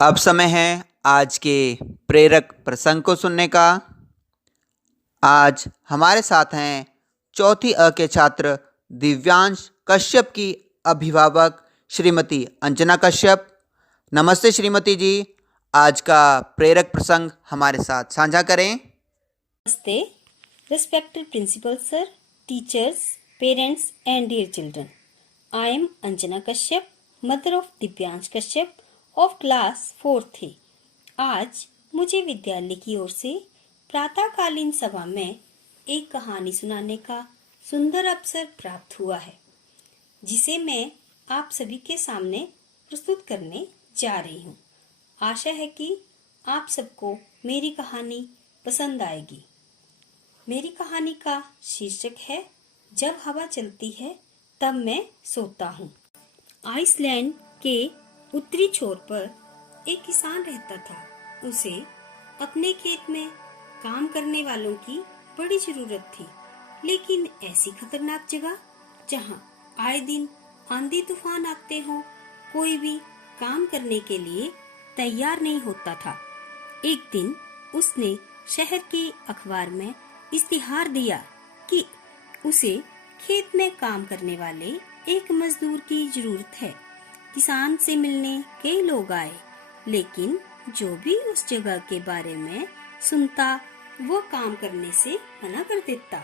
अब समय है आज के प्रेरक प्रसंग को सुनने का। आज हमारे साथ हैं चौथी अ के छात्र दिव्यांश कश्यप की अभिभावक श्रीमती अंजना कश्यप। नमस्ते श्रीमती जी, आज का प्रेरक प्रसंग हमारे साथ साझा करें। Namaste, respected principal sir, teachers, parents and dear children. I am Anjana Kashyap, mother of Divyansh Kashyap of class 4th A. आज मुझे विद्यालय की ओर से प्रातःकालीन सभा में एक कहानी सुनाने का सुंदर अवसर प्राप्त हुआ है, जिसे मैं आप सभी के सामने प्रस्तुत करने जा रही हूँ। आशा है कि आप सबको मेरी कहानी पसंद आएगी। मेरी कहानी का शीर्षक है जब हवा चलती है तब मैं सोता हूँ। आइसलैंड के उत्तरी छोर पर एक किसान रहता था। उसे अपने खेत में काम करने वालों की बड़ी जरूरत थी, लेकिन ऐसी खतरनाक जगह जहाँ आए दिन आंधी तूफान आते हों, कोई भी काम करने के लिए तैयार नहीं होता था। एक दिन उसने शहर के अखबार में इश्तिहार दिया कि उसे खेत में काम करने वाले एक मजदूर की जरूरत है। किसान से मिलने कई लोग आए, लेकिन जो भी उस जगह के बारे में सुनता वो काम करने से मना कर देता।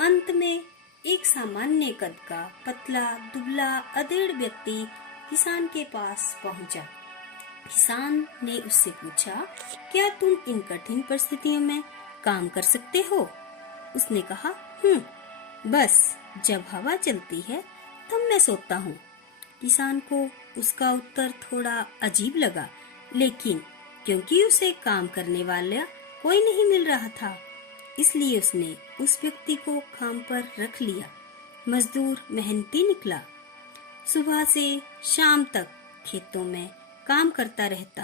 अंत में एक सामान्य कद का पतला दुबला अधेड़ व्यक्ति किसान के पास पहुंचा। किसान ने उससे पूछा, क्या तुम इन कठिन परिस्थितियों में काम कर सकते हो? उसने कहा, बस जब हवा चलती है तब मैं सोता हूँ। किसान को उसका उत्तर थोड़ा अजीब लगा, लेकिन क्योंकि उसे काम करने वाला कोई नहीं मिल रहा था, इसलिए उसने उस व्यक्ति को काम पर रख लिया। मजदूर मेहनती निकला, सुबह से शाम तक खेतों में काम करता रहता।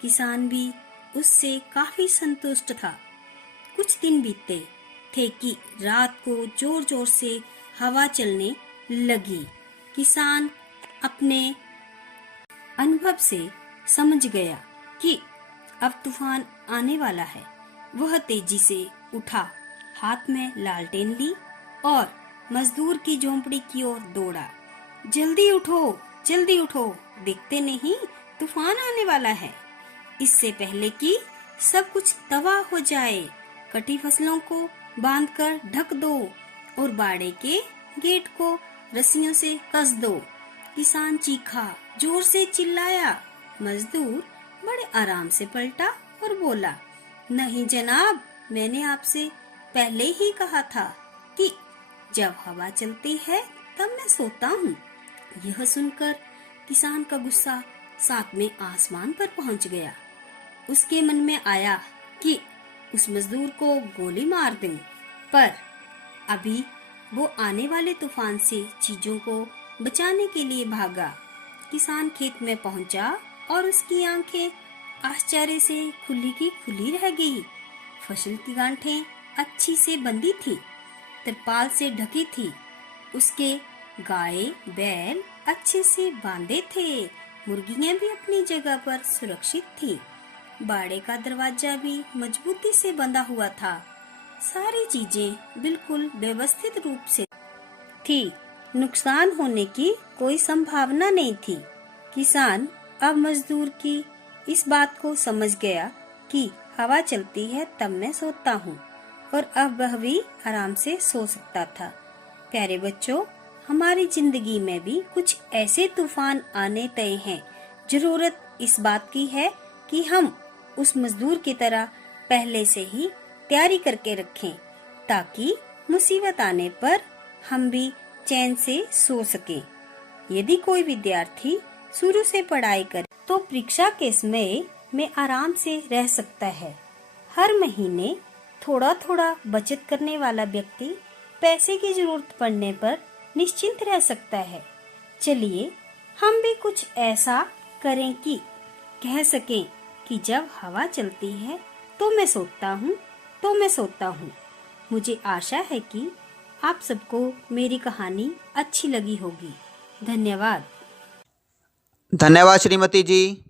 किसान भी उससे काफी संतुष्ट था। कुछ दिन बीते थे कि रात को जोर जोर से हवा चलने लगी। किसान अपने अनुभव से समझ गया कि अब तूफान आने वाला है। वह तेजी से उठा, हाथ में लालटेन ली और मजदूर की झोंपड़ी की ओर दौड़ा। जल्दी उठो, जल्दी उठो, देखते नहीं तूफान आने वाला है। इससे पहले कि सब कुछ तबाह हो जाए, कटी फसलों को बांधकर ढक दो और बाड़े के गेट को रस्सियों से कस दो। किसान चीखा, जोर से चिल्लाया। मजदूर बड़े आराम से पलटा और बोला, नहीं जनाब, मैंने आपसे पहले ही कहा था कि जब हवा चलती है तब मैं सोता हूँ। यह सुनकर किसान का गुस्सा सातवें आसमान पर पहुँच गया। उसके मन में आया कि उस मजदूर को गोली मार दूं, पर अभी वो आने वाले तूफान से चीजों को बचाने के लिए भागा। किसान खेत में पहुंचा और उसकी आंखें आश्चर्य से खुली की खुली रह गई। फसल की गांठें अच्छी से बंधी थी, तिरपाल से ढकी थी। उसके गाय बैल अच्छे से बांधे थे, मुर्गियां भी अपनी जगह पर सुरक्षित थी। बाड़े का दरवाजा भी मजबूती से बंधा हुआ था। सारी चीजें बिल्कुल व्यवस्थित रूप से थी। नुकसान होने की कोई संभावना नहीं थी। किसान अब मजदूर की इस बात को समझ गया कि हवा चलती है तब मैं सोता हूँ, और अब वह भी आराम से सो सकता था। प्यारे बच्चों, हमारी जिंदगी में भी कुछ ऐसे तूफान आने तय हैं। जरूरत इस बात की है कि हम उस मजदूर की तरह पहले से ही तैयारी करके रखें, ताकि मुसीबत आने पर हम भी चैन से सो सकें। यदि कोई विद्यार्थी शुरू से पढ़ाई करे तो परीक्षा के समय में आराम से रह सकता है। हर महीने थोड़ा थोड़ा बचत करने वाला व्यक्ति पैसे की जरूरत पड़ने पर निश्चिंत रह सकता है। चलिए हम भी कुछ ऐसा करें कि कह सकें कि जब हवा चलती है तो मैं सोता हूँ, तो मैं सोता हूँ। मुझे आशा है कि आप सबको मेरी कहानी अच्छी लगी होगी। धन्यवाद। धन्यवाद श्रीमती जी।